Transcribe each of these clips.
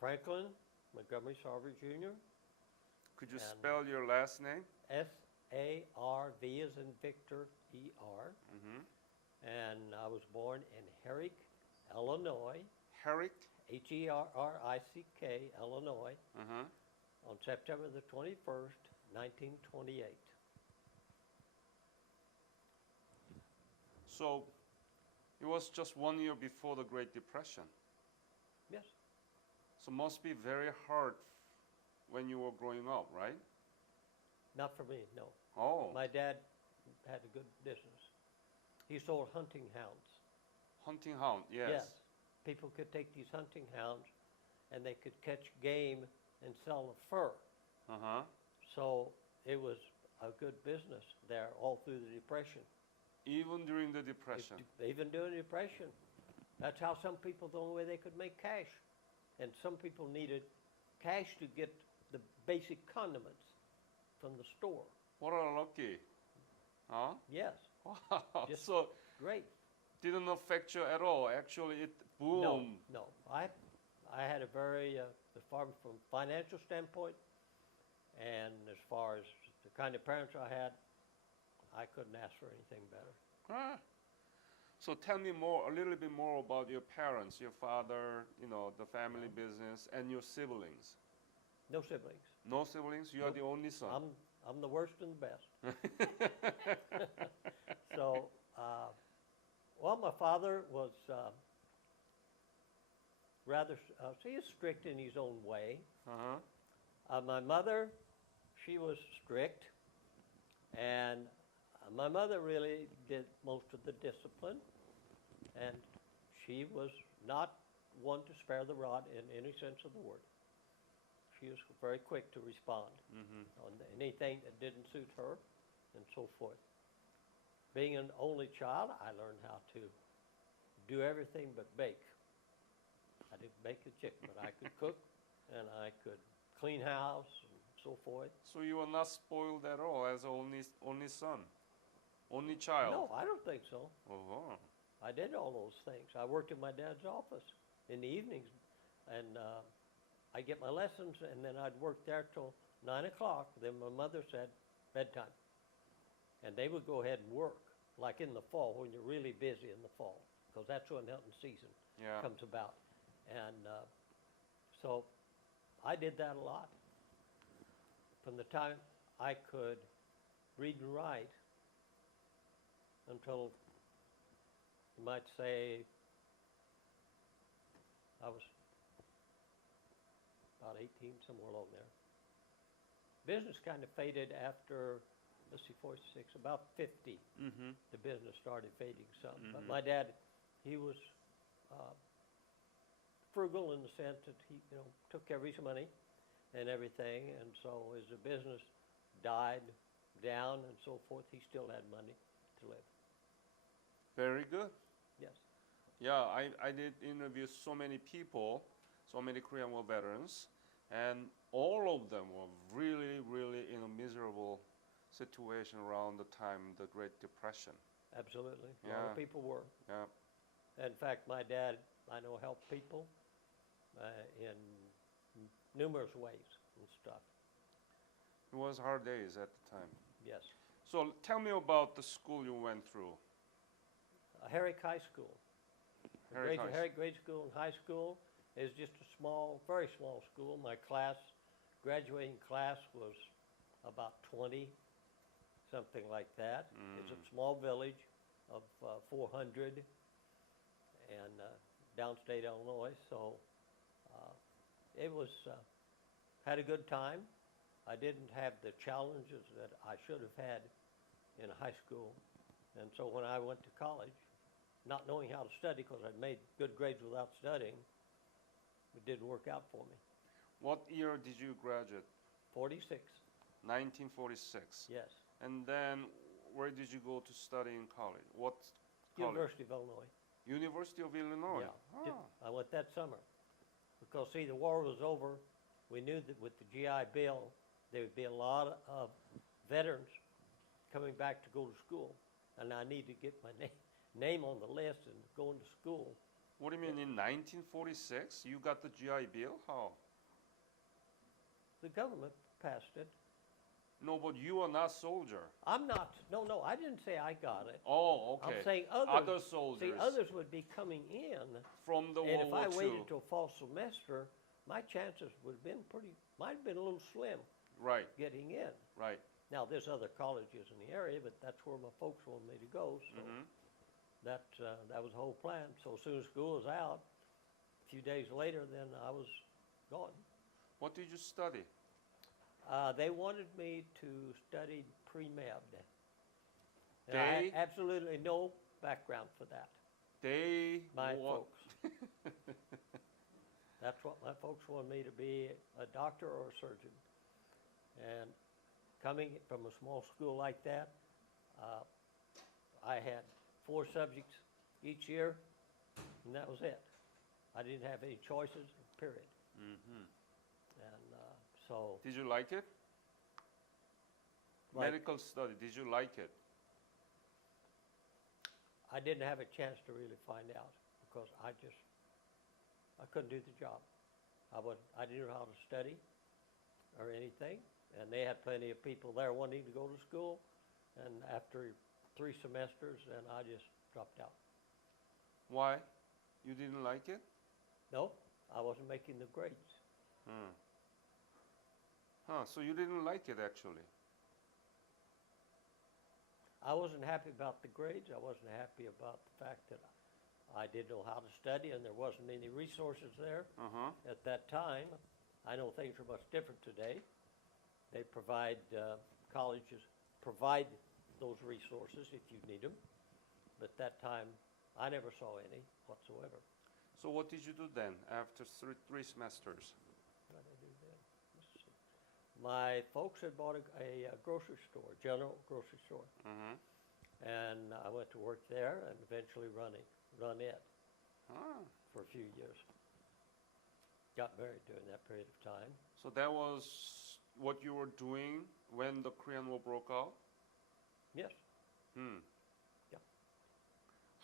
Franklin Montgomery Sarver Jr. Could you And spell your last name? Sarv as in Victor, E-R. Mm-hmm. And I was born in Herrick, Illinois, Herrick? Herrick, Illinois, Uh-huh. on September the 21st, 1928. So it was just 1 year before the Great Depression. Yes. So must be very hard when you were growing up, right? Not for me, no. Oh, My dad had a good business. He sold hunting hounds. hunting hound, yes. People could take these hunting hounds and they could catch game and sell the fur. Uh-huh. So it was a good business there all through the Depression. Even during the Depression. Even during the Depression. That's how some people, the only way they could make cash. And some people needed cash to get the basic condiments from the store. What a lucky. Huh? Yes, Wow. Just- So great. didn't affect you at all. Actually, it boomed. No. I had a very, as far from financial standpoint, and as far as the kind of parents I had, I couldn't ask for anything better. Huh. So tell me more, a little bit more about your parents, your father, the family business, and your siblings. No siblings. No siblings? You are Nope. the only son. I'm the worst and the best. So, well, my father was rather, he was strict in his own way. Uh-huh. My mother, she was strict, and my mother really did most of the discipline, and she was not one to spare the rod in any sense of the word. She was very quick to respond Mm-hmm. on anything that didn't suit her, and so forth. Being an only child, I learned how to do everything but bake. I didn't bake a chicken, but I could cook, and I could clean house, and so forth. So you were not spoiled at all as only son, only child. No, I don't think so. Oh. I did all those things. I worked in my dad's office in the evenings, and I'd get my lessons, and then I'd work there till 9 o'clock. Then my mother said, bedtime. And they would go ahead and work, like in the fall, when you're really busy in the fall, because that's when hunting season Yeah. comes about. And so I did that a lot. From the time I could read and write until, you might say, I was about 18, somewhere along there. Business kind of faded after, let's see, 46, about 50. Mm-hmm. The business started fading some. But Mhm. my dad, he was frugal in the sense that he, took care of his money and everything. And so as the business died down and so forth, he still had money to live. Very good. Yes. Yeah, I did interview so many people, so many Korean War veterans, and all of them were really, really in a miserable situation around the time the Great Depression. Absolutely. A lot Yeah. of people were. Yeah. In fact, my dad, I know, helped people in numerous ways and stuff. It was hard days at the time. Yes. So tell me about the school you went through. Herrick High School. Herrick High. Herrick Grade School and High School is just a small, very small school. My graduating class was about 20, something like that. It's a small village of 400 and downstate Illinois. So it was, had a good time. I didn't have the challenges that I should have had in high school. And so when I went to college, not knowing how to study because I'd made good grades without studying, it didn't work out for me. What year did you graduate? 46, 1946. yes. And then where did you go to study in college? What college? University of Illinois. University of Illinois. Yeah, Ah. I went that summer. Because, see, the war was over. We knew that with the GI Bill, there would be a lot of veterans coming back to go to school. And I needed to get my name on the list and going to school. What do you mean in 1946? You got the GI Bill? How? The government passed it. No, but you are not soldier. I'm not, no, I didn't say I got it. Oh, okay. I'm saying Other others, soldiers. see, others would be coming in, from the and World if War I II. waited till fall semester, my chances would have been might have been a little slim Right, getting in. right. Now, there's other colleges in the area, but that's where my folks wanted me to go, so Mhm. that was the whole plan. So as soon as school was out, a few days later, then I was gone. What did you study? They wanted me to study pre-med. And I had They- absolutely no background for that. My folks. That's what my folks wanted me to be, a doctor or a surgeon. And coming from a small school like that, I had 4 subjects each year, and that was it. I didn't have any choices, period. Mhm. And so, Did you like it? like, Medical study, did you like it? I didn't have a chance to really find out because I couldn't do the job. I didn't know how to study or anything, and they had plenty of people there wanting to go to school, and after 3 semesters, then I just dropped out. Why? You didn't like it? No, I wasn't making the grades. Hmm. Huh, so you didn't like it actually. I wasn't happy about the grades. I wasn't happy about the fact that I didn't know how to study and there wasn't any resources there Uh-huh. at that time. I know things are much different today. They provide, colleges provide those resources if you need them. But that time, I never saw any whatsoever. So what did you do then after three semesters? What did I do then? Let's see. My folks had bought a grocery store, general grocery store. Mm-hmm. And I went to work there and eventually run it Ah. for a few years. Got married during that period of time. So that was what you were doing when the Korean War broke out? Yes. Hmm. Yeah.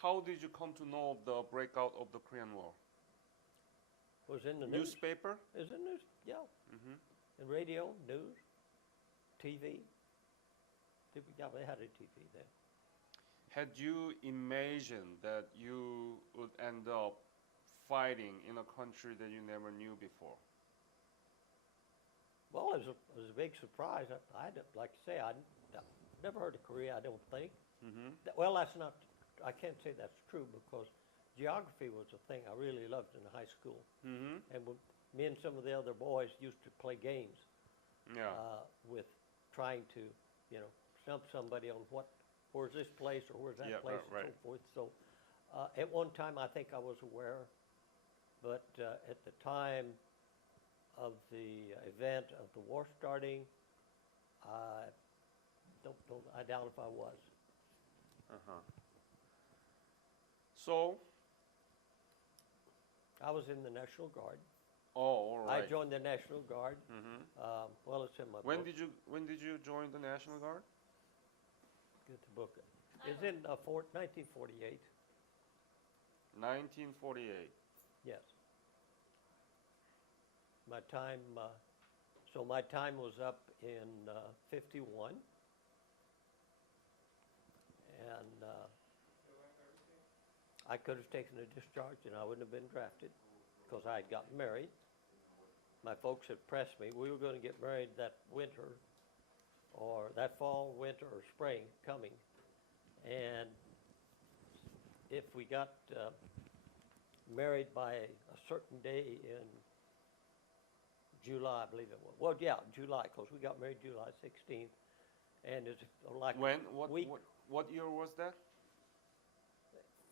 How did you come to know of the breakout of the Korean War? Was in the news. Newspaper? It was in the news, yeah. Mm-hmm. And radio, news, TV. Yeah, they had a TV then. Had you imagined that you would end up fighting in a country that you never knew before? Well, it was a big surprise. Like I say, I never heard of Korea, I don't think. Mm-hmm. Well, I can't say that's true because geography was a thing I really loved in high school. Mm-hmm. And me and some of the other boys used to play games Yeah. with trying to, stump somebody on where's this place or where's that Yeah, place right. and so forth. So at one time I think I was aware, but at the time of the event of the war starting, I doubt if I was. Uh-huh. So, I was in the National Guard. all right. I joined the National Guard. Mm-hmm. Well, it's in my When book. did you join the National Guard? Get the book. It's in 1948. 1948. Yes. My time, my time was up in 51. And I could have taken a discharge and I wouldn't have been drafted because I had gotten married. My folks had pressed me. We were going to get married that winter or that fall, winter, or spring coming. And if we got married by a certain day in July, I believe it was. Well, yeah, July, because we got married July 16th. And it's like When? a week. What year was that?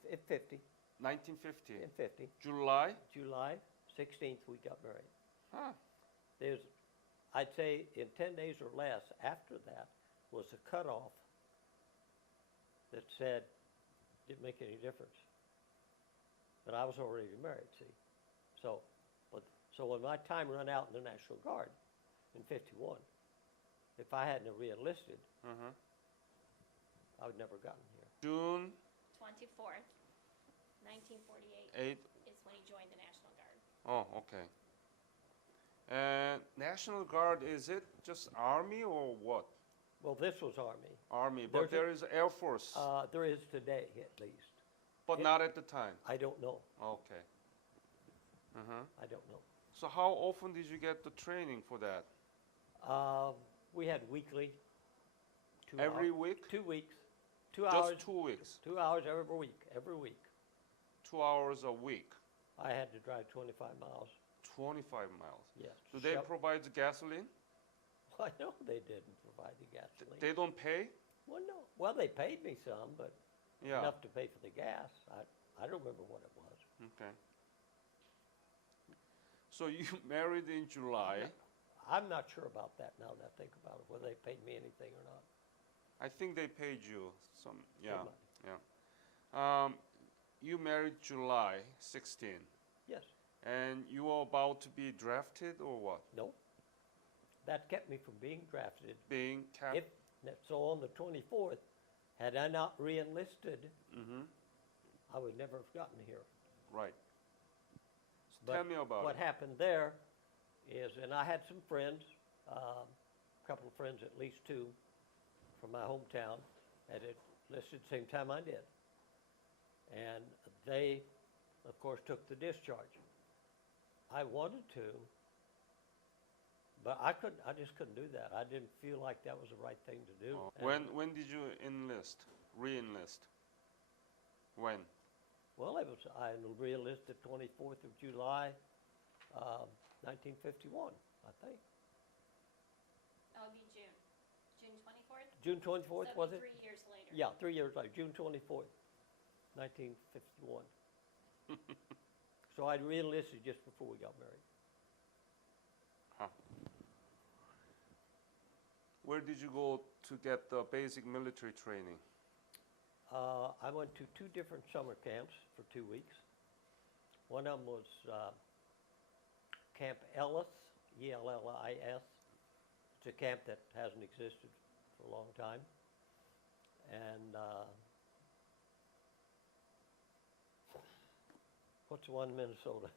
In 50. 1950. In 50. July? July 16th, we got married. Huh. I'd say in 10 days or less after that was a cutoff that said, didn't make any difference. But I was already married, see. So when my time ran out in the National Guard in 51, if I hadn't have re-enlisted, Uh-huh. I would never gotten here. June 24th, 1948. joined the National Guard. Oh, okay. And National Guard, is it just Army or what? Well, this was Army. Army, but there is Air Force, There is today, at least. but not at the time. I don't know. Okay. Uh-huh. I don't know. So how often did you get the training for that? We had weekly. Every week? 2 weeks. 2 hours. Just 2 weeks. 2 hours every week. Every week. 2 hours a week. I had to drive 25 miles. 25 miles. Yes. Do they Shep- provide the gasoline? Well, I know they didn't provide the gasoline. They don't pay? Well, no. Well, they paid me some, but Yeah. enough to pay for the gas. I don't remember what it was. Okay. So you married in July. I'm not sure about that now that I think about it, whether they paid me anything or not. I think they paid you some. Yeah. might. Yeah. You married July 16, Yes. and you were about to be drafted or what? No. That kept me from being drafted. Being capped. So on the 24th, had I not re-enlisted, Mm-hmm. I would never have gotten here. Right. So But tell me about what it. happened there is, and I had some friends, a couple of friends, at least two, from my hometown that had enlisted the same time I did. And they, of course, took the discharge. I wanted to, but I just couldn't do that. I didn't feel like that was the right thing to do. Oh. And- When did you enlist? Re-enlist? When? Well, I re-enlisted 24th of July, 1951, I think. That would be June. June 24th? June 24th, was it? 3 years later. Yeah, 3 years later, June 24th, 1951. So I re-enlisted just before we got married. Huh. Where did you go to get the basic military training? I went to 2 different summer camps for 2 weeks. One of them was Camp Ellis, E-L-L-I-S. It's a camp that hasn't existed for a long time. And what's the one in Minnesota?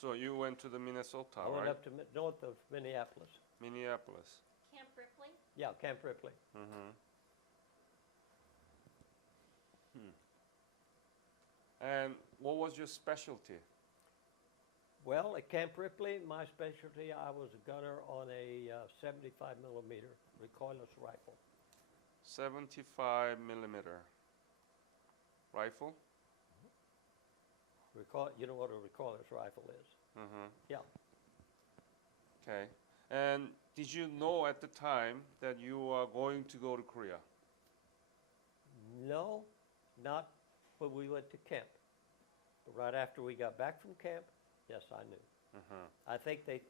So you went to the Minnesota, I went right? up to north of Minneapolis. Minneapolis. Camp Ripley? Yeah, Camp Ripley. Mm-hmm. And what was your specialty? Well, at Camp Ripley, my specialty, I was a gunner on a 75 millimeter recoilless rifle. 75 millimeter rifle? You know what a recoilless rifle is? Mm-hmm. Yeah. Okay. And did you know at the time that you are going to go to Korea? No, not when we went to camp. But right after we got back from camp, yes, I knew. Mm-hmm. I think they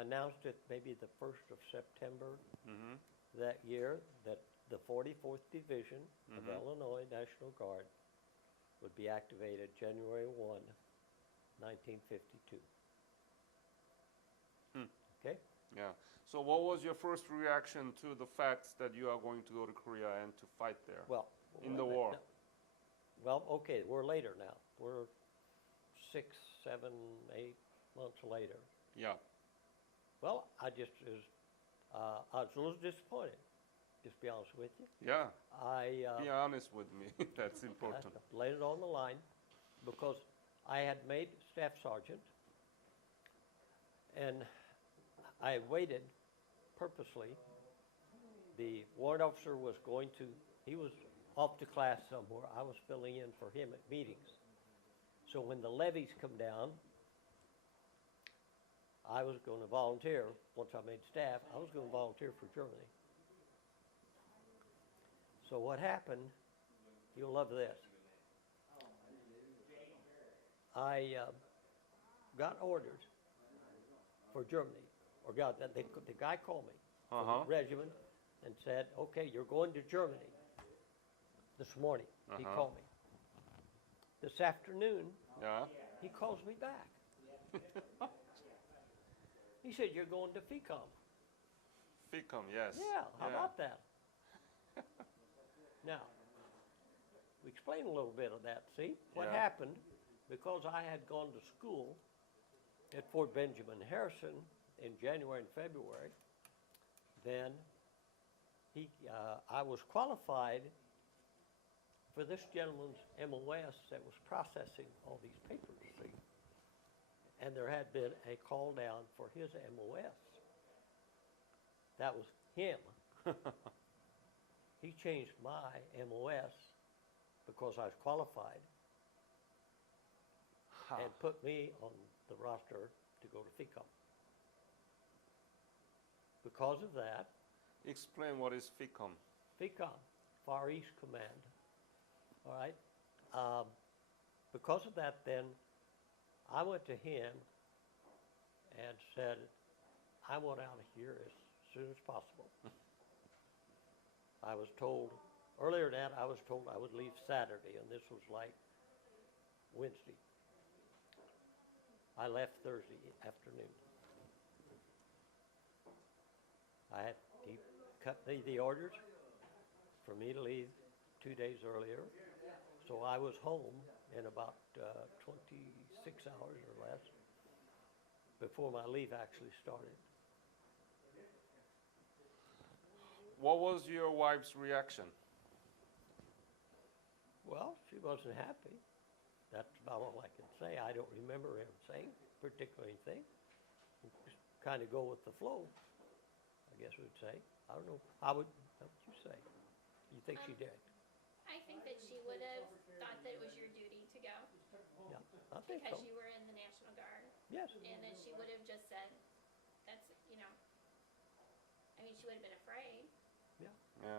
announced it maybe the 1st of September Mm-hmm. that year that the 44th Division of Mhm. Illinois National Guard would be activated January 1, 1952. Hmm. Okay? Yeah. So what was your first reaction to the fact that you are going to go to Korea and to fight there? Well, In wait the a minute. war. No. Well, okay, we're later now. We're 6, 7, 8 months later. Yeah. Well, I was a little disappointed, just be honest with you. Yeah. I Be honest with me. That's important. I laid it on the line because I had made staff sergeant, and I waited purposely. The warrant officer was he was off to class somewhere. I was filling in for him at meetings. So when the levies come down, I was going to volunteer. Once I made staff, I was going to volunteer for Germany. So what happened, you'll love this. I got orders for Germany, the guy called me from Uh-huh. the regiment and said, okay, you're going to Germany this morning. He Uh-huh. called me. This afternoon, Yeah. he calls me back. He said, you're going to FECOM. FICOM, yes. Yeah, how about that? Now, explain a little bit of that. See, what Yeah. happened, because I had gone to school at Fort Benjamin Harrison in January and February, then I was qualified for this gentleman's MOS that was processing all these papers, see. And there had been a call down for his MOS. That was him. He changed my MOS because I was qualified Huh. and put me on the roster to go to FECOM. Because of that, Explain what is FICOM. FECOM, Far East Command, all right? Because of that, then, I went to him and said, I want out of here as soon as possible. I was told, earlier than that, I was told I would leave Saturday, and this was like Wednesday. I left Thursday afternoon. He cut me the orders for me to leave 2 days earlier. So I was home in about 26 hours or less before my leave actually started. What was your wife's reaction? Well, she wasn't happy. That's about all I can say. I don't remember him saying particular anything. Just kind of go with the flow, I guess we'd say. I don't know. How would you say? You think she did? I think that she would have thought that it was your duty to go Yeah, I think so. because you were in the National Guard, Yes. and then she would have just said, "That's I mean, she would have been afraid." Yeah.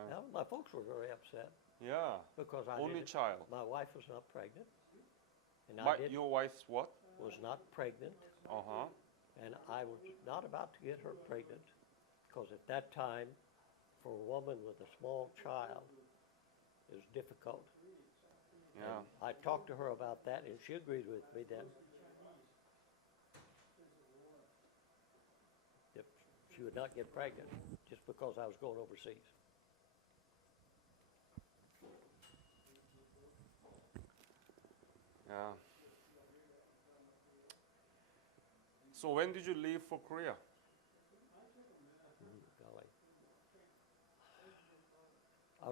Well, my folks were very upset Yeah. because I Only didn't- child. my wife was not pregnant, and Your wife's what? was not pregnant, Uh-huh. and I was not about to get her pregnant because at that time, for a woman with a small child, it was difficult. Yeah. And I talked to her about that, and she agreed with me then. That she would not get pregnant just because I was going overseas. Yeah. So when did you leave for Korea? Golly.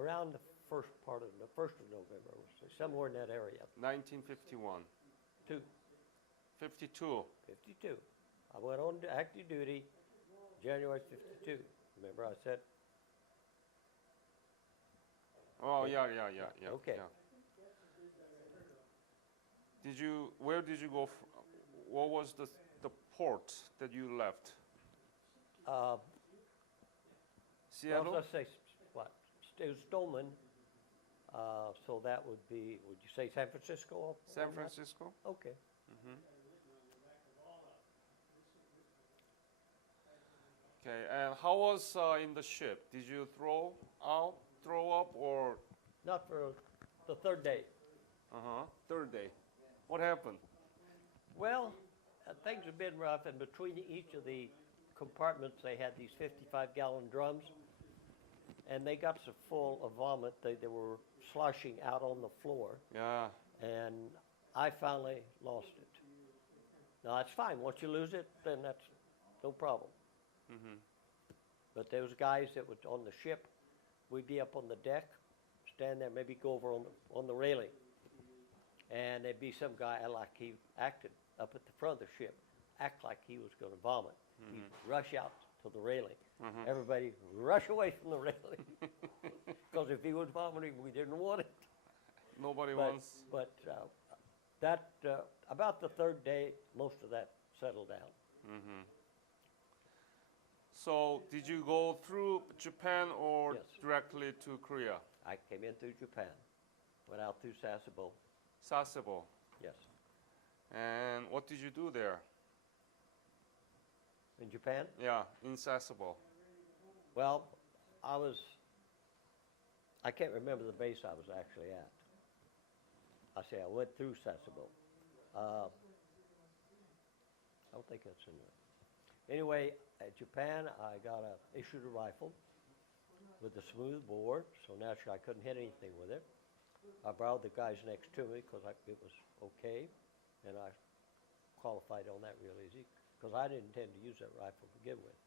Around the first of November, somewhere in that area. 1951. 52. 52. I went on to active duty January 52. Remember I said, Oh, yeah. Okay. Yeah. Where did you go? What was the port that you left? Seattle? well, let's say, what? It was Stillman, so that would be, would you say San Francisco? San Francisco? Okay. Okay, and how was in the ship? Did you throw up, or? Not for the third day. Third day. What happened? Well, things have been rough, and between each of the compartments, they had these 55-gallon drums, and they got so full of vomit they were sloshing out on the floor, Yeah. and I finally lost it. Now, that's fine. Once you lose it, then that's no problem. But there was guys that was on the ship. We'd be up on the deck, stand there, maybe go over on the railing, and there'd be some guy like he acted up at the front of the ship, act like he was going to vomit. He'd rush out to the railing. Everybody rush away from the railing because if he was vomiting, we didn't want it. Nobody But, wants. but about the third day, most of that settled down. So did you go through Japan or Yes. directly to Korea? I came in through Japan, went out through Sasebo. Sasebo. Yes. And what did you do there? In Japan? Yeah, in Sasebo. Well, I can't remember the base I was actually at. I say I went through Sasebo. I don't think that's in there. Anyway, at Japan, I got issued a rifle with a smooth bore, so naturally I couldn't hit anything with it. I borrowed the guys next to me because it was okay, and I qualified on that real easy because I didn't intend to use that rifle to begin with.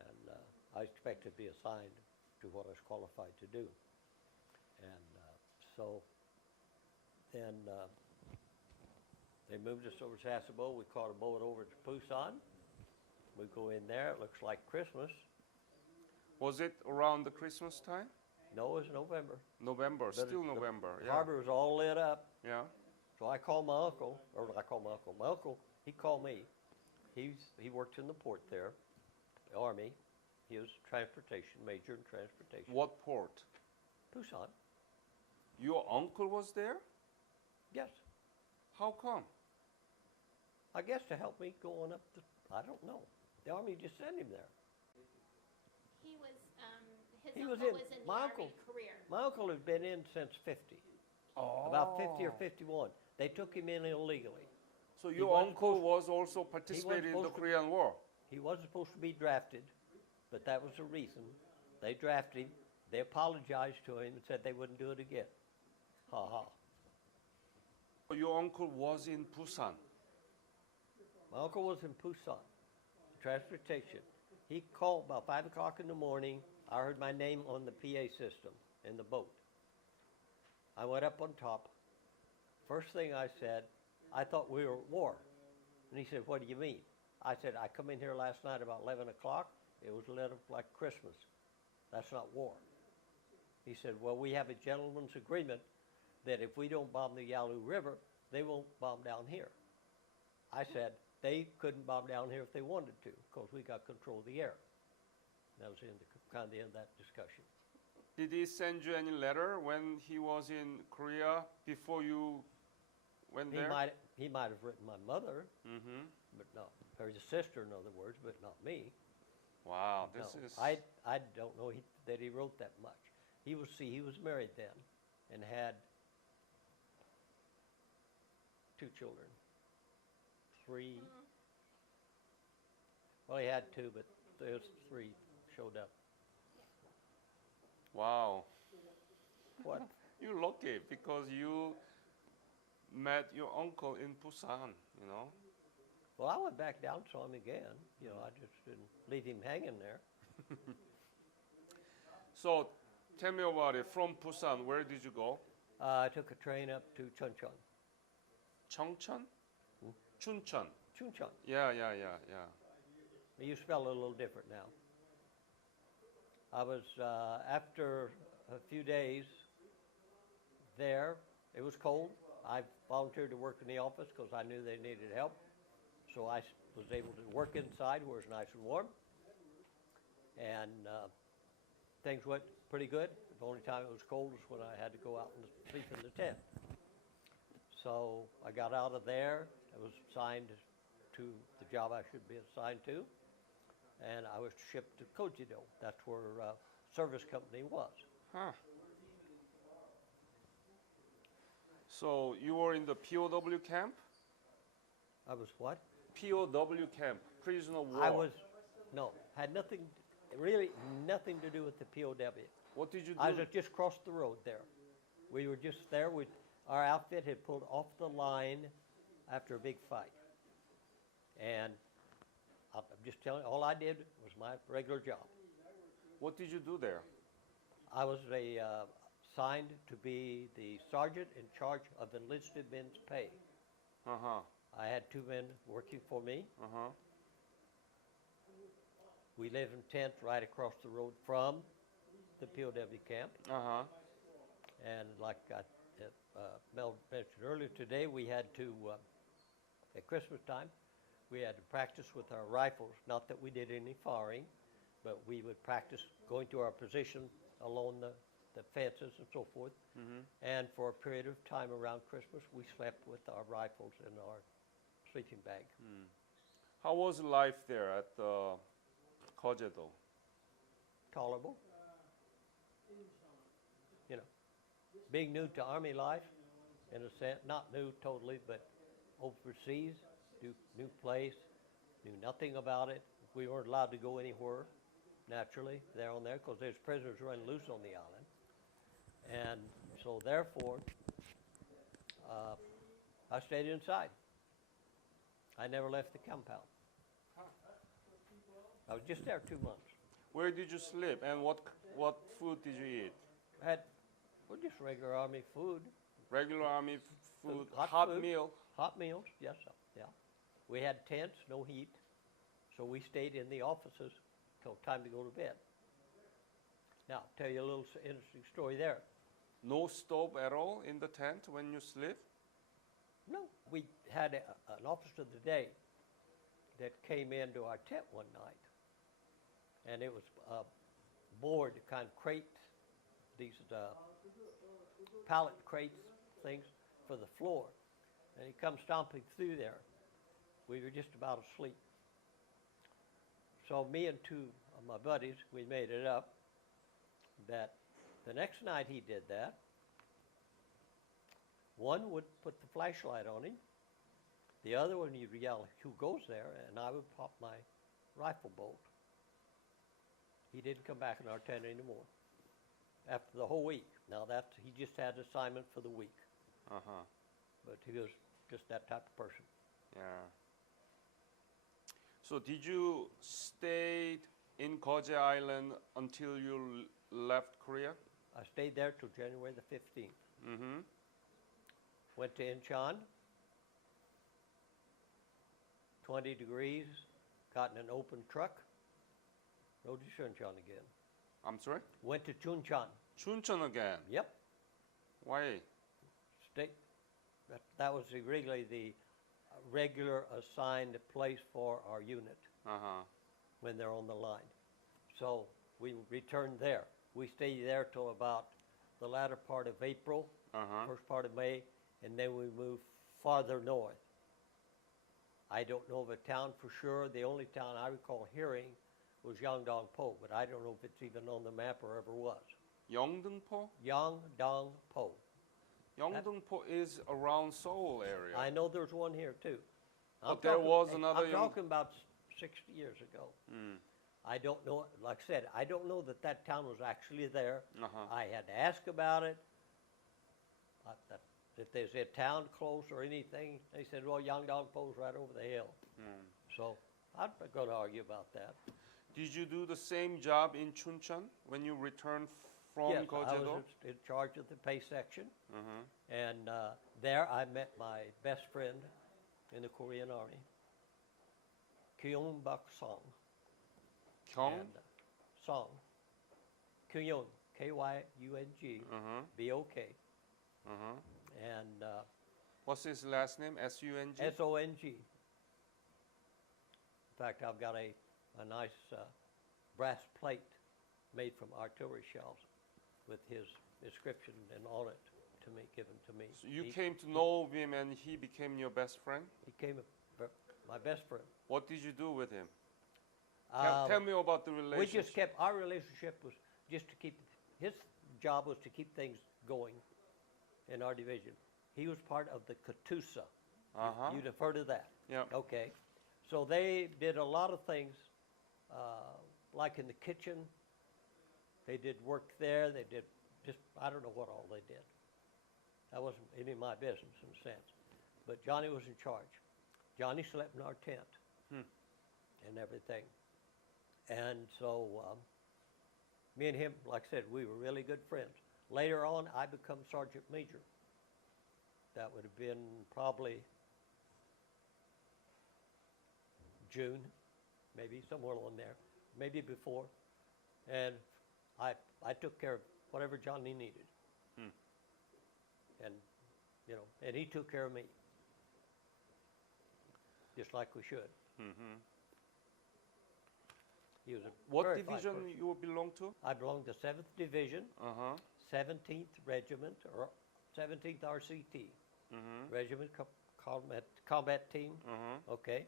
And I expected to be assigned to what I was qualified to do. And so then they moved us over to Sasebo. We caught a boat over to Busan. We go in there. It looks like Christmas. Was it around the Christmas time? No, it was November. November, But still the November. The Yeah. harbor was all lit up. Yeah. So I called my uncle, or I called my uncle. My uncle, he called me. He worked in the port there, the Army. He was transportation, major in transportation. What port? Busan. Your uncle was there? Yes. How come? I guess to help me going up the, I don't know. The Army just sent him there. He was, his He uncle was in- was in the my Army uncle- career. My uncle had been in since 50, Oh. about 50 or 51. They took him in illegally. So He your wasn't uncle was also participating in the supposed to- Korean War? He wasn't supposed to be drafted, but that was the reason. They drafted him. They apologized to him and said they wouldn't do it again. Ha ha. Your uncle was in Busan. My uncle was in Busan, transportation. He called about 5 o'clock in the morning. I heard my name on the PA system in the boat. I went up on top. First thing I said, I thought we were at war. And he said, what do you mean? I said, I come in here last night about 11 o'clock. It was lit up like Christmas. That's not war. He said, well, we have a gentleman's agreement that if we don't bomb the Yalu River, they won't bomb down here. I said, they couldn't bomb down here if they wanted to because we got control of the air. That was kind of the end of that discussion. Did he send you any letter when he was in Korea before you went He there? might have written my mother, Mm-hmm. but not, or his sister, in other words, but not me. Wow, this No, is... I don't know that he wrote that much. He was married then and had 2 children. 3. Well, he had 2, but those 3 showed up. Wow. What? You're lucky because you met your uncle in Busan, you know? Well, I went back down, saw him again. You know, I just didn't leave him hanging there. So, tell me about it. From Busan, where did you go? I took a train up to Chuncheon. Cheongcheon? Hmm? Chuncheon. Chuncheon. Yeah. You spell it a little different now. I was, after a few days there, it was cold. I volunteered to work in the office because I knew they needed help. So I was able to work inside where it's nice and warm. And things went pretty good. The only time it was cold was when I had to go out and sleep in the tent. So I got out of there. I was assigned to the job I should be assigned to. And I was shipped to Kojido. That's where service company was. Huh. So, you were in the POW camp? I was what? POW camp, prisoner of war. Had nothing, really nothing to do with the POW. What did you do? I was just crossed the road there. We were just there. Our outfit had pulled off the line after a big fight. And I'm just telling you, all I did was my regular job. What did you do there? I was assigned to be the sergeant in charge of enlisted men's pay. Uh-huh. I had 2 men working for me. Uh-huh. We lived in tents right across the road from the POW camp. Uh-huh. And like Mel mentioned earlier today, we had to, at Christmas time, we had to practice with our rifles. Not that we did any firing, but we would practice going to our position along the fences and so forth. Mm-hmm. And for a period of time around Christmas, we slept with our rifles in our sleeping bag. How was life there at Kojedo? Tolerable. You know, being new to Army life, in a sense, not new totally, but overseas, new place, knew nothing about it. We weren't allowed to go anywhere, naturally, there on there, because there's prisoners running loose on the island. And so therefore, I stayed inside. I never left the compound. I was just there 2 months. Where did you sleep and what food did you eat? Had, well, just regular Army food, Regular Army food, Hot hot food. meal. hot meals, yes, yeah. We had tents, no heat, so we stayed in the offices till time to go to bed. Now, tell you a little interesting story there. No stove at all in the tent when you sleep? No, we had an officer of the day that came into our tent one night, and it was a board kind of crate, these pallet crates things for the floor, and he come stomping through there. We were just about asleep. So me and two of my buddies, we made it up that the next night he did that, one would put the flashlight on him, the other one he'd yell, "Who goes there?" and I would pop my rifle bolt. He didn't come back in our tent anymore after the whole week. Now he just had assignment for the week, but he was just that type of person. Yeah. So did you stay in Goje Island until you left Korea? I stayed there till January the 15th. Mm-hmm. Went to Incheon, 20 degrees, got in an open truck, rode to Chuncheon again. I'm sorry? Went to Chuncheon. Chuncheon again. Yep. Why? That was really the regular assigned place for our unit when they're on the line. So we returned there. We stayed there till about the latter part of April, first part of May, and then we moved farther north. I don't know of a town for sure. The only town I recall hearing was Yeongdongpo, but I don't know if it's even on the map or ever was. Yeongdongpo? Yeongdongpo. Yeongdongpo is around Seoul area. I know there's one here too. But there was I'm another talking about 60 years ago. I don't know, like I said, I don't know that town was actually there. I had to ask about it. If there's a town close or anything, they said, well, Yeongdongpo's right over the hill. So I'm not going to argue about that. Did you do the same job in Chuncheon when you returned from Yes, I Gojedo? was in charge of the pay section. And there I met my best friend in the Korean Army, Kyung Bak Song. Kyung? And, Song. Kyung, Kyung, B-O-K. And What's his last name? S-U-N-G? S-O-N-G. In fact, I've got a nice brass plate made from artillery shells with his inscription and on it given to me. So you came to know him and he became your best friend? He became my best friend. What did you do with him? Uh, Tell me about the relationship. We just kept, our relationship was just to keep, his job was to keep things going in our division. He was part of the Katusa. You'd have heard of that. Yeah. Okay. So they did a lot of things, like in the kitchen. They did work there. They did just, I don't know what all they did. That wasn't any of my business in a sense. But Johnny was in charge. Johnny slept in our tent and everything. And so me and him, like I said, we were really good friends. Later on, I become Sergeant Major. That would have been probably June, maybe somewhere along there, maybe before. And I took care of whatever Johnny needed. And, you know, and he took care of me, just like we should. He was a What very fine division person. you belong to? I belong to 7th Division, 17th Regiment, or 17th RCT, Regiment Combat Team, okay,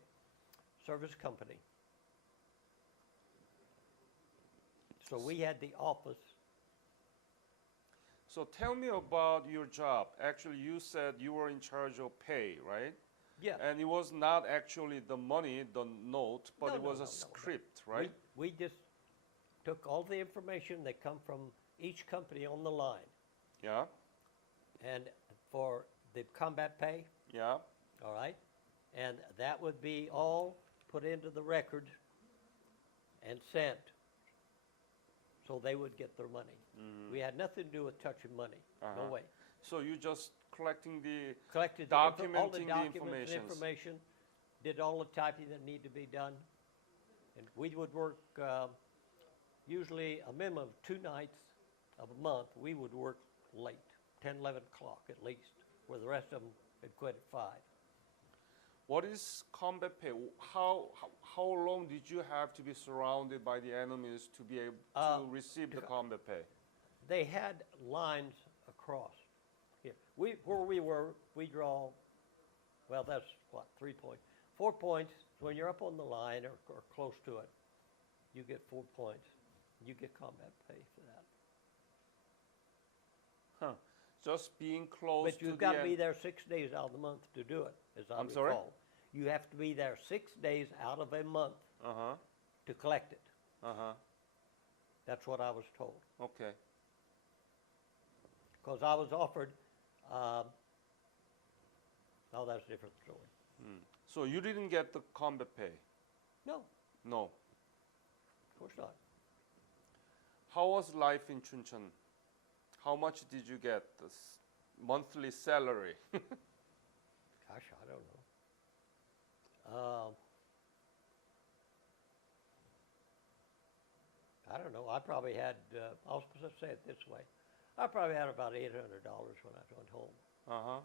Service Company. So we had the office. So tell me about your job. Actually, you said you were in charge of pay, right? Yeah. And it was not actually the money, the note, but it was a No. script, right? We just took all the information that come from each company on the line, Yeah. And for the combat pay, Yeah. all right, and that would be all put into the record and sent, so they would get their money. We had nothing to do with touching money, no Uh-huh. way. So you just collecting the Collected all the Documenting the documents and informations. information, did all the typing that needed to be done. And we would work, usually a minimum of 2 nights of a month, we would work late, 10, 11 o'clock at least, where the rest of them had quit at 5. What is combat pay? How long did you have to be surrounded by the enemies to be able to receive the combat pay? They had lines across here. Where we were, we draw, well, that's what, 3 points. 4 points, when you're up on the line or close to it, you get 4 points. You get combat pay for that. Huh. Just being close But to you've the got to be there 6 days out of the month to do it, as I I'm recall. sorry? You have to be there 6 days out of a month Uh-huh. to collect it. Uh-huh. That's what I was told. Okay. Because I was offered, that's a different story. So you didn't get the combat pay? No, No. of course not. How was life in Chuncheon? How much did you get this monthly salary? Gosh, I don't know. I don't know. I probably had, I'll say it this way. I probably had about $800 when I went home Uh-huh.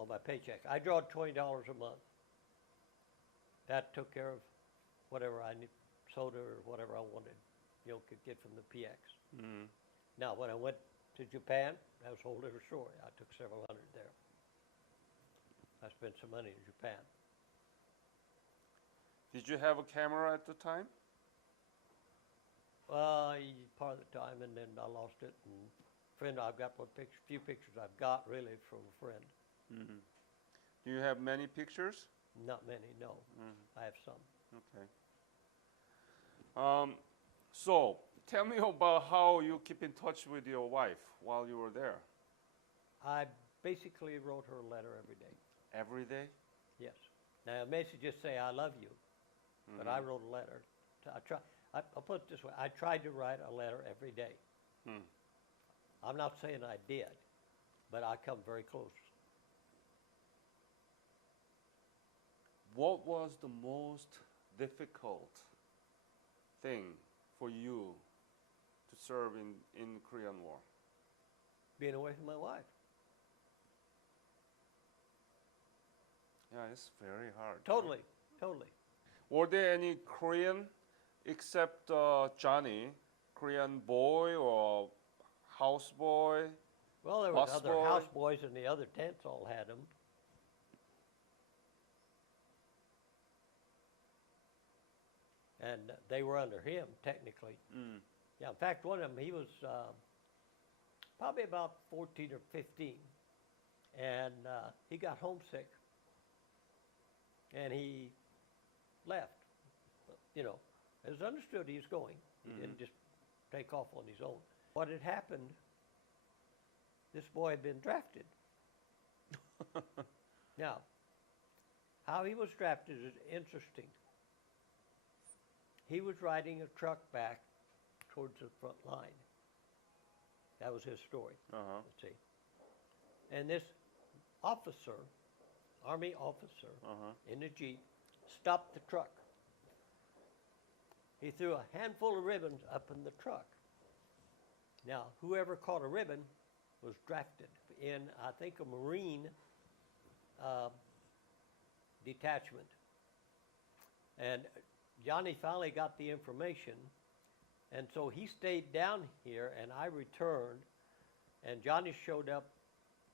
on my paycheck. I drawed $20 a month. That took care of whatever I need, soda or whatever I wanted, could get from the PX. Mm. Now, when I went to Japan, that was a whole different story. I took several hundred there. I spent some money in Japan. Did you have a camera at the time? Part of the time, and then I lost it. And I've got few pictures I've got really from a friend. Mm-hmm. Do you have many pictures? Not many, no. I have some. Okay. So tell me about how you keep in touch with your wife while you were there. I basically wrote her a letter every day. Every day? Yes. Now, it may just say, I love you, but I wrote a letter. I'll put it this way. I tried to write a letter every day. Hmm. I'm not saying I did, but I come very close. What was the most difficult thing for you to serve in Korean War? Being away from my wife. Yeah, it's very hard. Totally. Were there any Korean except Johnny, Korean boy or houseboy? Well, there was other Busboy. houseboys in the other tents all had them. And they were under him, technically. Mm. Yeah, in fact, one of them, he was probably about 14 or 15. And he got homesick. And he left. It was understood he was going. He didn't just take off on his own. What had happened, this boy had been drafted. Now, how he was drafted is interesting. He was riding a truck back towards the front line. That was his story. Uh-huh. Let's see. And this officer, Army officer, in a Jeep, stopped the truck. He threw a handful of ribbons up in the truck. Now, whoever caught a ribbon was drafted in, I think, a Marine detachment. And Johnny finally got the information, and so he stayed down here, and I returned, and Johnny showed up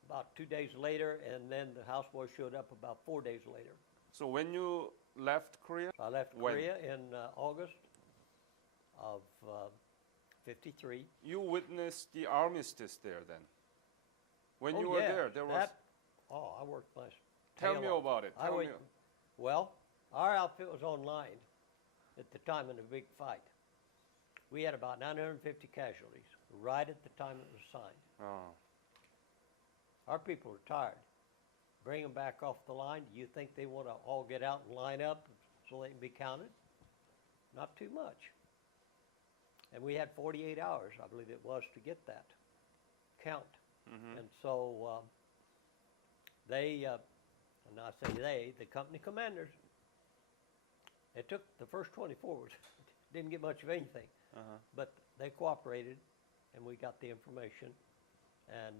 about 2 days later, and then the houseboy showed up about 4 days later. So when you left Korea? I left When? Korea in August of 53. You witnessed the armistice there then? When Oh, you were yeah, there, there was... I worked my Tell tail me off. about it. I Tell me. went- Well, our outfit was online at the time in the big fight. We had about 950 casualties right at the time it was signed. Oh. Our people are tired. Bring them back off the line. Do you think they want to all get out and line up so they can be counted? Not too much. And we had 48 hours, I believe it was, to get that count. Mm-hmm. And so they, and I say they, the company commanders, it took the first 24 hours, didn't get much of anything, but they cooperated, and we got the information and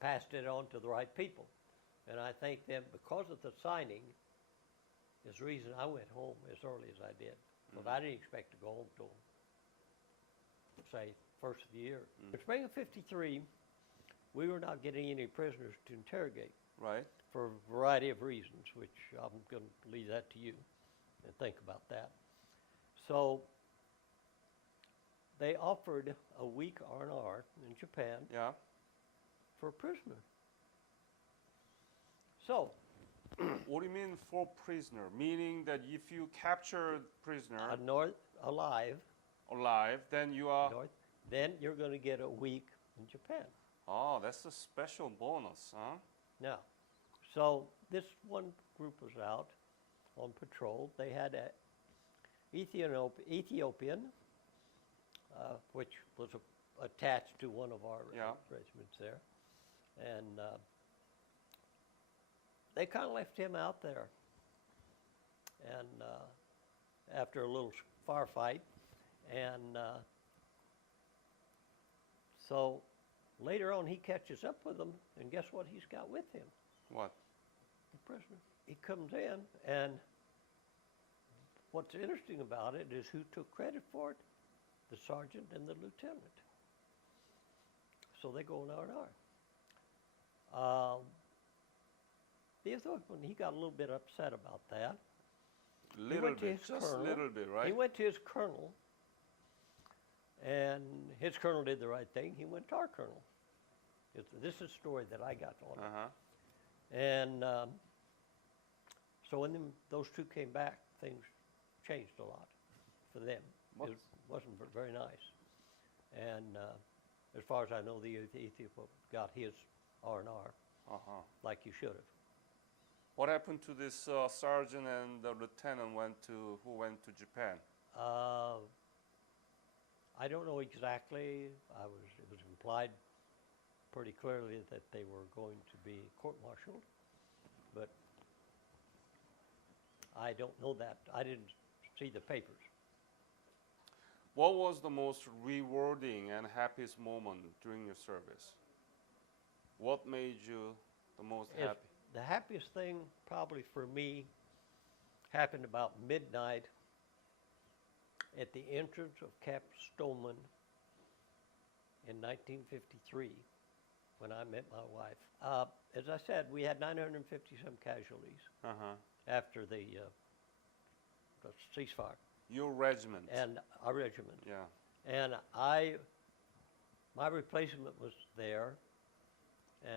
passed it on to the right people. And I think then, because of the signing, is the reason I went home as early as I did. But I didn't expect to go home till, say, first of the year. In spring of '53, we were not getting any prisoners to interrogate Right. for a variety of reasons, which I'm going to leave that to you and think about that. So they offered a week R&R in Japan Yeah. for a prisoner. So What do you mean for prisoner? Meaning that if you capture prisoner alive, alive, then you are. then you're going to get a week in Japan. Oh, that's a special bonus, huh? Now, so this one group was out on patrol. They had a Ethiopian, which was attached to one of our regiments there, and they kind of left him out there. And after a little firefight, and so later on he catches up with them, and guess what he's got with him? What? The prisoner. He comes in, and what's interesting about it is who took credit for it? The sergeant and the lieutenant. So they go on R&R. The Ethiopian, he got a little bit upset about that. Little bit, just a little bit, right? He went to his colonel, and his colonel did the right thing. He went to our colonel. This is a story that I got on it. And so when those two came back, things changed a lot for them. It wasn't very nice. And as far as I know, the Ethiopian got his R&R, like you should have. What happened to this sergeant and the lieutenant who went to Japan? I don't know exactly. It was implied pretty clearly that they were going to be court-martialed, but I don't know that. I didn't see the papers. What was the most rewarding and happiest moment during your service? What made you the most happy? The happiest thing probably for me happened about midnight at the entrance of Camp Stoneman in 1953 when I met my wife. As I said, we had 950 some casualties after the ceasefire. Your regiment. And our regiment. Yeah. And my replacement was there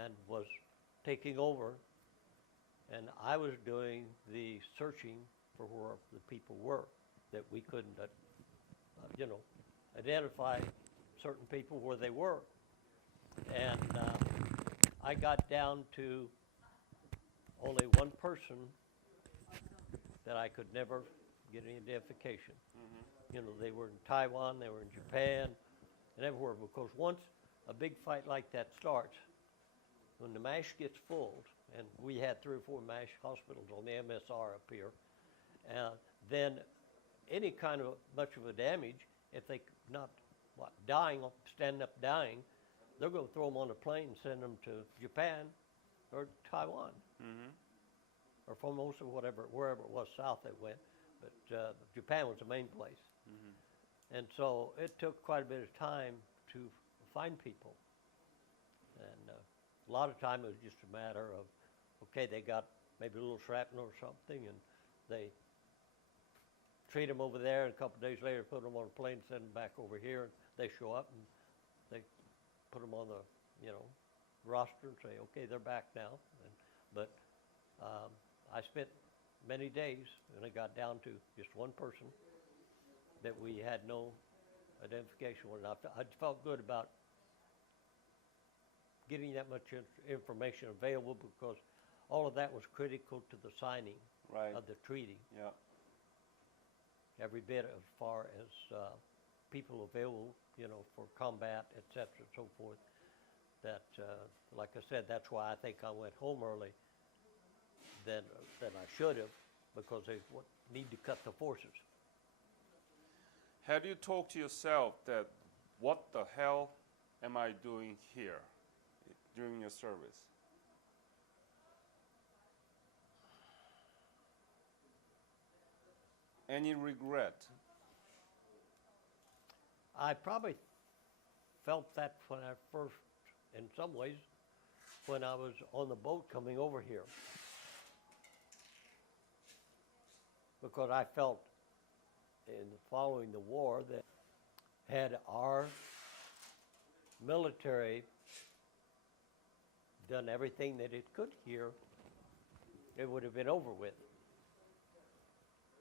and was taking over, and I was doing the searching for where the people were that we couldn't, identify certain people where they were. And I got down to only one person that I could never get any identification. They were in Taiwan, they were in Japan, and everywhere, because once a big fight like that starts, when the MASH gets full, and we had 3 or 4 MASH hospitals on the MSR up here, then any kind of much of a damage, if they not dying, standing up dying, they're going to throw them on a plane and send them to Japan or Taiwan, or Formosa, wherever it was south they went. But Japan was the main place. And so it took quite a bit of time to find people. And a lot of time it was just a matter of, okay, they got maybe a little shrapnel or something, and they treat them over there, and a couple of days later put them on a plane, send them back over here, and they show up, and they put them on the, roster and say, okay, they're back now. But I spent many days, and I got down to just one person that we had no identification with. I felt good about getting that much information available because all of that was critical to the signing Right. of the treaty. Yeah. Every bit as far as people available, for combat, et cetera, and so forth. That, like I said, that's why I think I went home early than I should have, because they need to cut the forces. Have you talked to yourself that what the hell am I doing here during your service? Any regret? I probably felt that when I first, in some ways, when I was on the boat coming over here. Because I felt in following the war that had our military done everything that it could here, it would have been over with.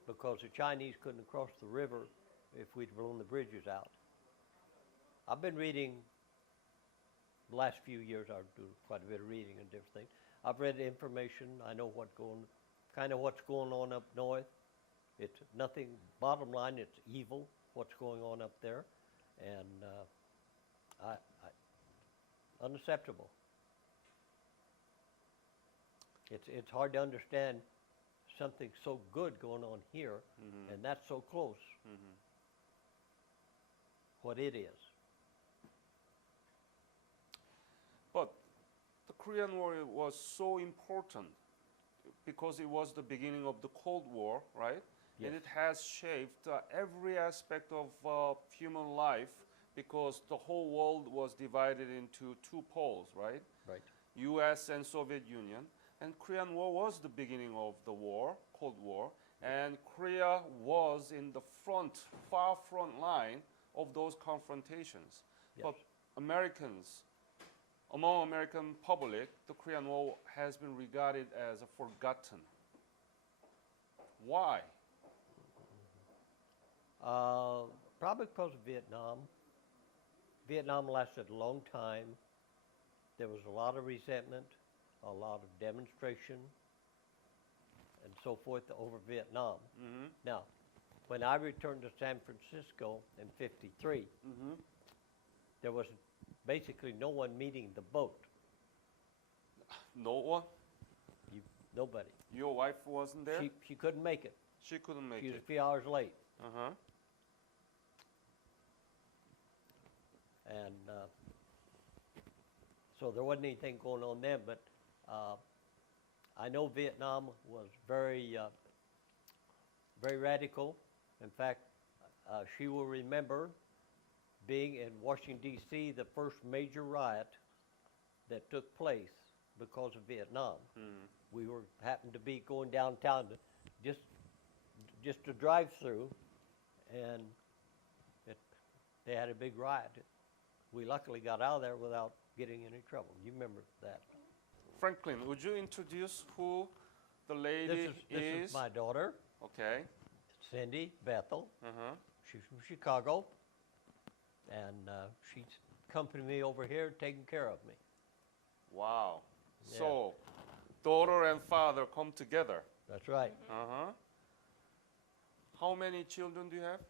Because the Chinese couldn't have crossed the river if we'd blown the bridges out. I've been reading, the last few years I've done quite a bit of reading and different things. I've read information, I know what's going on up north. It's nothing, bottom line, it's evil, what's going on up there. And unacceptable. It's hard to understand something so good going on here, and that's so close. What it is. But the Korean War was so important because it was the beginning of the Cold War, right? Yes. And it has shaped every aspect of human life because the whole world was divided into two poles, right? Right. U.S. and Soviet Union. And Korean War was the beginning of the war, Cold War, and Korea was in the far front line of those confrontations. Yes. But among American public, the Korean War has been regarded as a forgotten. Why? Probably because of Vietnam. Vietnam lasted a long time. There was a lot of resentment, a lot of demonstration, and so forth over Vietnam. Now, when I returned to San Francisco in '53, there was basically no one meeting the boat. No one? Nobody. Your wife wasn't there? She couldn't make it. She couldn't make She was it. a few hours late. And so there wasn't anything going on then, but I know Vietnam was very radical. In fact, she will remember being in Washington, D.C., the first major riot that took place because of Vietnam. We happened to be going downtown to just to drive through, and they had a big riot. We luckily got out of there without getting any trouble. You remember that. Franklin, would you introduce who the lady This is my daughter, Okay. Cindy Bethel. She's from Chicago, and she's accompanied me over here, taking care of me. Wow. Yeah. So, daughter and father come together. That's right. How many children do you have?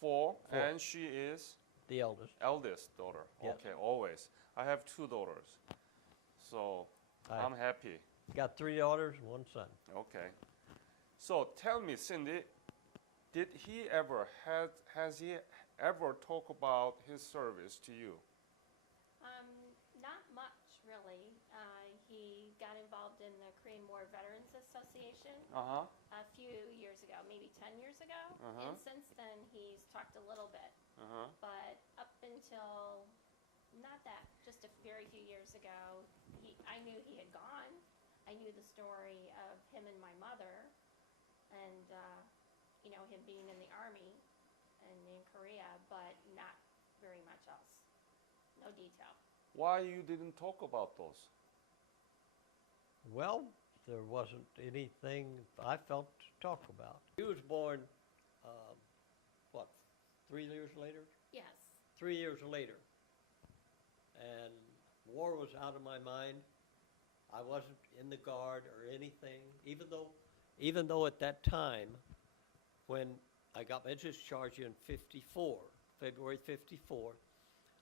Four. Four. And she is The eldest. eldest daughter. Yes. Okay, always. I have two daughters. So, I'm happy. Got 3 daughters and 1 son. Okay. So, tell me, Cindy, has he ever talked about his service to you? Not much, really. He got involved in the Korean War Veterans Association a few years ago, maybe 10 years ago. And since then, he's talked a little bit. But up until just a very few years ago, I knew he had gone. I knew the story of him and my mother, and him being in the Army and in Korea, but not very much else. No detail. Why you didn't talk about those? Well, there wasn't anything I felt to talk about. He was born, 3 years later? Yes. 3 years later. And war was out of my mind. I wasn't in the Guard or anything, even though at that time, when I got my discharge in 54, February 54,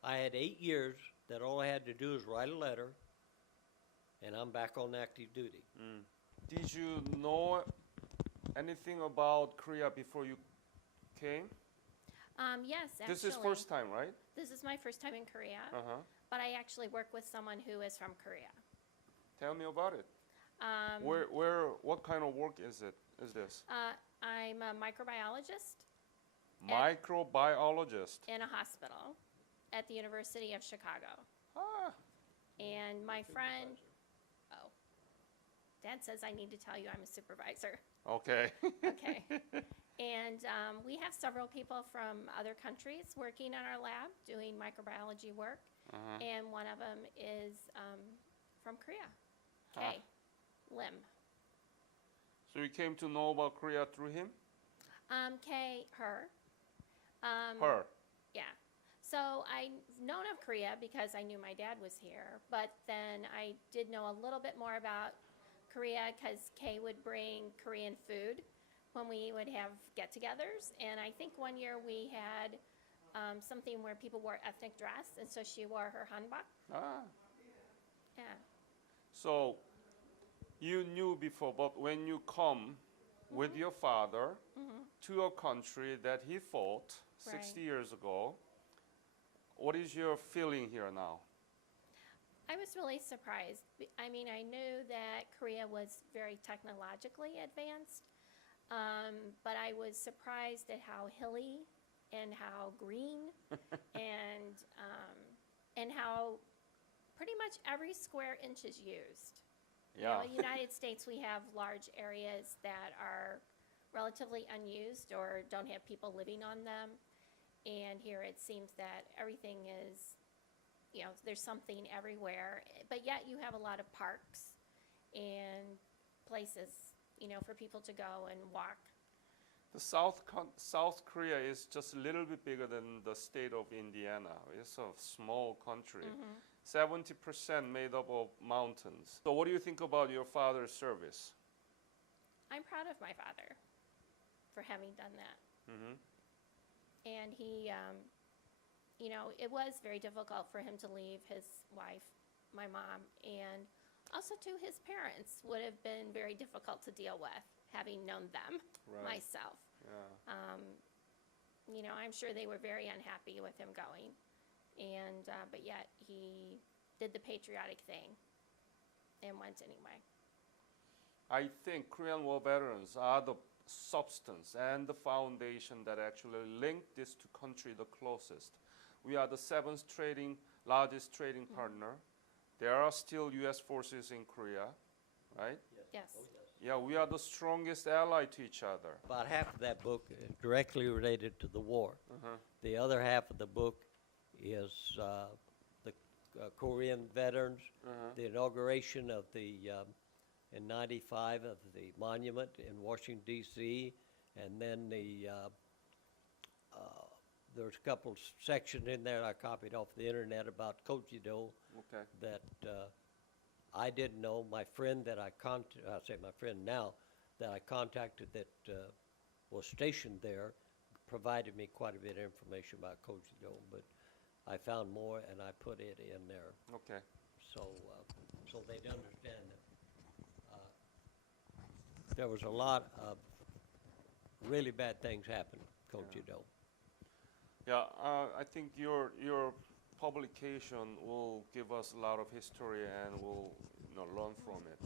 I had 8 years that all I had to do is write a letter, and I'm back on active duty. Did you know anything about Korea before you came? Yes, actually. This is first time, right? This is my first time in Korea, Uh-huh. but I actually work with someone who is from Korea. Tell me about it. Um, What kind of work is this? I'm a microbiologist Microbiologist. in a hospital at the University of Chicago. Ah, And my friend, oh, Dad says I need to tell you I'm a supervisor. okay. Okay. And we have several people from other countries working in our lab doing microbiology work. Uh-huh. And one of them is from Korea, Ah. Kay Lim. So you came to know about Korea through him? Kay, her. Her. Yeah. So I known of Korea because I knew my dad was here, but then I did know a little bit more about Korea because Kay would bring Korean food when we would have get-togethers. And I think one year we had something where people wore ethnic dress, and so she wore her hanbok. Ah. Yeah. So you knew before, but when you come with your father to a country that he fought 60 Right. years ago, what is your feeling here now? I was really surprised. I mean, I knew that Korea was very technologically advanced, but I was surprised at how hilly and how green and how pretty much every square inch is used. You know, in the United States, we have large areas that are relatively unused or don't have people living on them. And here it seems that everything is, you know, there's something everywhere. But yet you have a lot of parks and places, you know, for people to go and walk. The South Korea is just a little bit bigger than the state of Indiana. It's a small country. 70% made up of mountains. So what do you think about your father's service? I'm proud of my father for having done that. Mm-hmm. And he, you know, it was very difficult for him to leave his wife, my mom, and also too his parents would have been very difficult to deal with, having known them myself. Yeah. You know, I'm sure they were very unhappy with him going, and but yet he did the patriotic thing and went anyway. I think Korean War veterans are the substance and the foundation that actually link this to country the closest. We are the seventh largest trading partner. There are still U.S. forces in Korea, right? Yes. Oh, yes. Yeah, we are the strongest ally to each other. About half of that book is directly related to the war. Uh-huh. The other half of the book is the Korean veterans, the inauguration of the, in 95, of the monument in Washington, D.C., and then there's a couple sections in there I copied off the internet about Kojido Okay. that I didn't know. My friend that I say my friend now, that I contacted that was stationed there, provided me quite a bit of information about Kojido, but I found more and I put it in there Okay. so they'd understand that there was a lot of really bad things happened in Kojido. Yeah, I think your publication will give us a lot of history and we'll learn from it.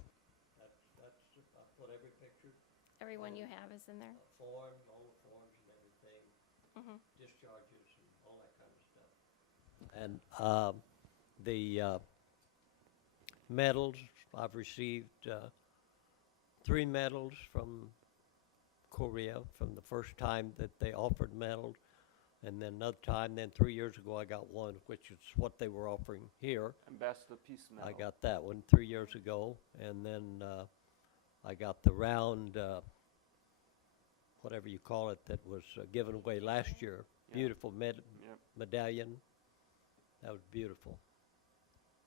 That's I put every picture, Everyone you have is in there. forms, all the forms and everything, discharges and all that kind of stuff. And the medals, I've received 3 medals from Korea from the first time that they offered medals. And then another time, then 3 years ago, I got one, which is what they were offering here. Ambassador Peace Medal. I got that one 3 years ago, and then I got the round, whatever you call it, that was given away last year. Yeah. Beautiful Yep. medallion. That was beautiful.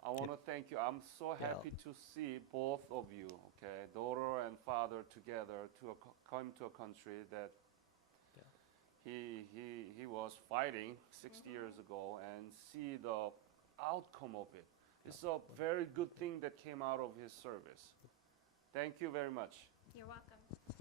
I want to thank you. I'm so happy to see both of you, okay, daughter and father together to come to a country that he was fighting 60 years ago and see the outcome of it. It's a very good thing that came out of his service. Thank you very much. You're welcome.